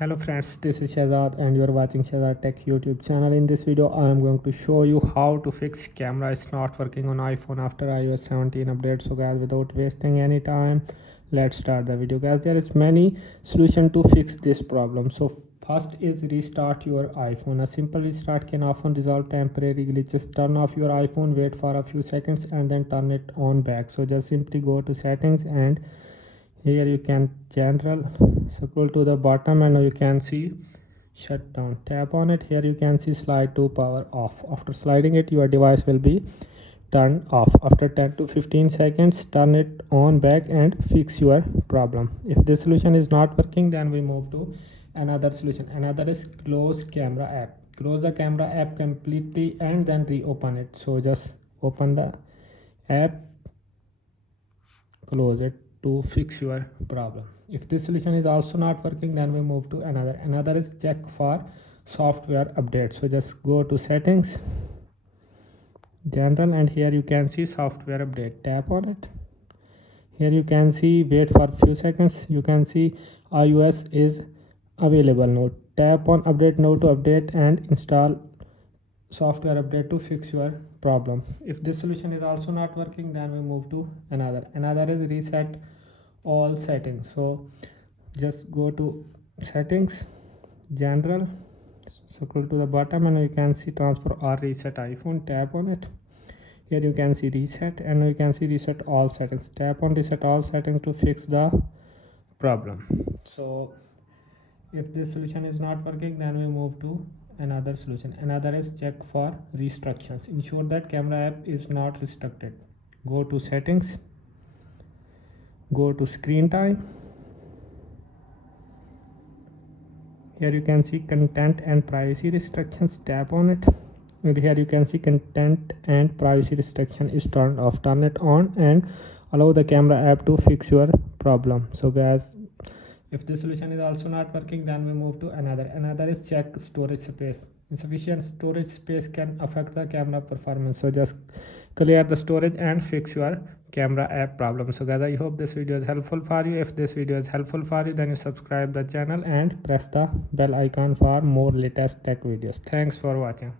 Hello friends, this is Shehzad and you are watching Shehzad Tech YouTube channel. In this video I am going to show you how to fix camera is not working on iPhone after iOS 17 update. So guys, without wasting any time, let's start the video. Guys, there is many solution to fix this problem. So first is restart your iPhone. A simple restart can often resolve temporary glitches. Turn off your iPhone, wait for a few seconds and then turn it on back. So just simply go to settings and here you can general, scroll to the bottom and you can see shutdown. Tap on it. Here you can see slide to power off. After sliding it, your device will be turned off. After 10 to 15 seconds, turn it on back and fix your problem. If this solution is not working, then we move to another solution. Another is close camera app. Close the camera app completely and then reopen it. So just open the app, close it to fix your problem. If this solution is also not working, then we move to another is check for software update. So just go to settings, general, and here you can see software update. Tap on it. Here you can see wait for few seconds. You can see iOS is available now. Tap on update now to update and install software update to fix your problem. If this solution is also not working, then we move to another is reset all settings. So just go to settings, general, scroll to the bottom and you can see transfer or reset iPhone. Tap on it. Here you can see reset and you can see reset all settings. Tap on reset all settings to fix the problem. So if this solution is not working, then we move to another solution. Another is check for restrictions. Ensure that camera app is not restricted. Go to settings, go to screen time. Here you can see content and privacy restrictions. Tap on it and here you can see content and privacy restriction is turned off. Turn it on and allow the camera app to fix your problem. So guys, if this solution is also not working, then we move to another is check storage space. Insufficient storage space can affect the camera performance. So just clear the storage and fix your camera app problem. So guys, I hope this video is helpful for you. If this video is helpful for you, then you subscribe the channel and press the bell icon for more latest tech videos. Thanks for watching.